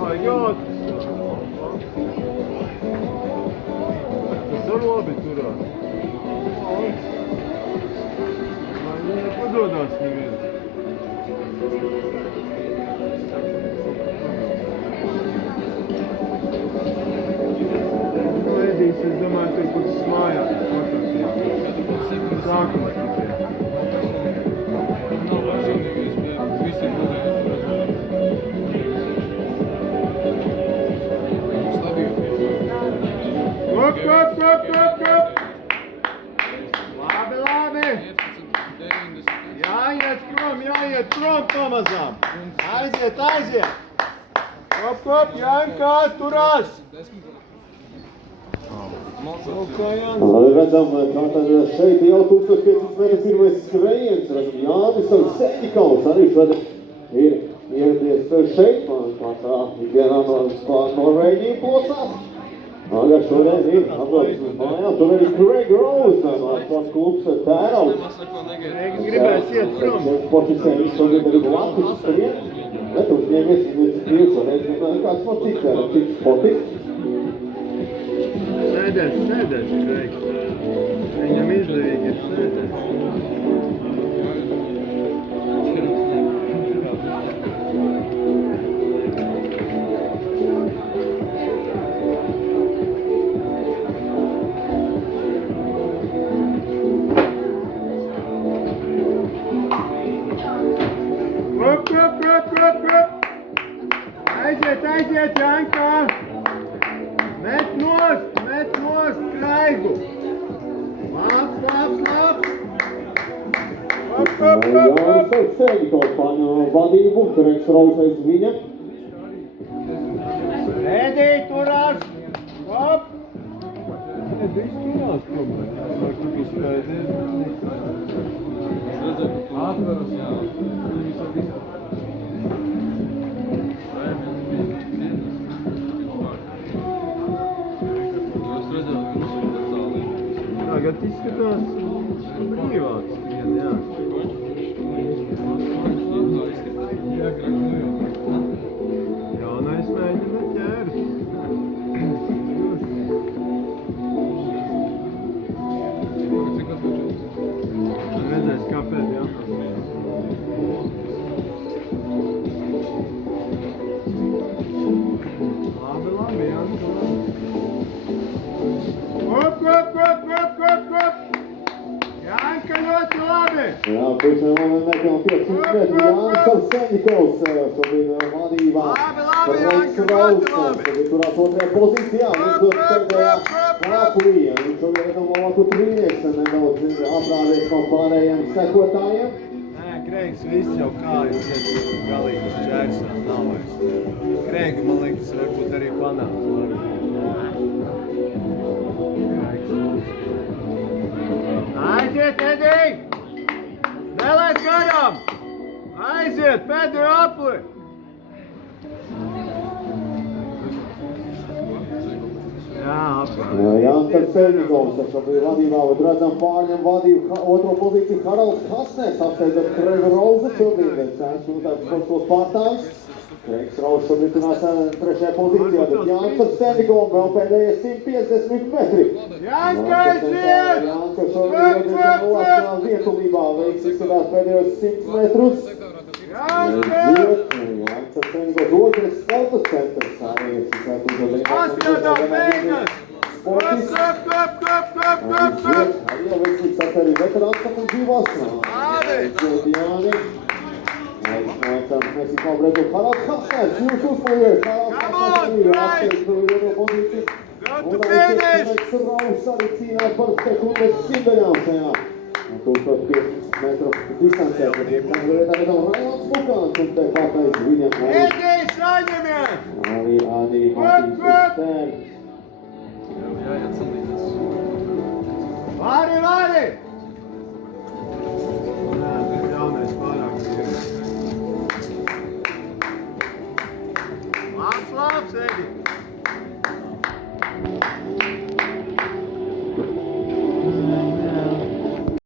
Vajag! Tas ar labi turās. Vai nepadodās neviens? Ēdīs, es domāju, tur būs mājās. Sākums tikai. Kop! Labi! Jāiet prom pamazām! Aiziet! Kop, Janka, turās! Redzam, kā tad šeit jau 1500 metru pirmais skrējiens. Redzam, Jānis Sēņikovs arī šodien ir ieradies šeit. Ikdienām Norvēģija plosās. Aga šodien ir atbraucis mājā. Tur arī Greg Rose, tāds klubs Tērauds. Gribēs iet prom. Sportistiem šodien ir Latvijas skrien. Bet uzņēmies šodien kāds no cits sportists. Sēdēs, Greg. Viņam izdevīgi ir sēdēs. Aiziet, Janka! Met nost, Kraigu! Lab! Jānis Sēņikovs vadību, Gregs Rose aiz viņa. Ēdī, turās! Lab! Drīz tomēr. Var tik izskaidēt. Atveras, jā. Tagad izskatās brīvāks vien, jā. Jaunais mēģina ķērs. Redzēs, kāpēc, jā. Labi, jā. Kop! Janka ļoti labi! Jā, pirmajā momentā 500 metru Jānis Sēņikovs šobrīd vadībā. Labi, Janka, ļoti labi! Šobrīd turās otrajā pozīcijā, uzdot pēdējā apulī. Viņš šobrīd ir labāku trīnieks, nedaudz atrāvies no pārējiem sekotājiem. Nē, Kreigs viss jau kājas ir galīgi šķērsās, nav vairs. Kreigu, man liekas, varbūt arī panāks. Aiziet, Edī! Nelēt garām! Aiziet, pēdējo apli! Jā, apli. Jānis Sēņikovs šobrīd vadībā, bet redzam pārņem vadību otro pozīciju Haralds Kasners, apsteidzot Gregu Rose šobrīd, cēns sportos pārstāvis. Gregs Rose šobrīd tunās trešajā pozīcijā, bet Jānis Sēņikovs vēl pēdējie 150 metri. Jānis, aiziet! Jānis šobrīd ir vietulībā, veiks izskatās pēdējos 100 metrus. Jānis! Jānis Sēņikovs otrais sporta centrs. Paskatām beigas! Kop! Arī jau veiksmīgs arī veterāns un dzīvās. Labi! Mēs ikām redzam Haralds Kasners, jūs uzmanījies. Haralds Kasners Go to finish! Gregs Rose arī cīnās par sekundes simtaļām šajā 1500 metru distancē. Redzam Rajons Bukāns un te kātais viņam arī. Edī, saņemiet! Arī Matīs Stēr. Vari!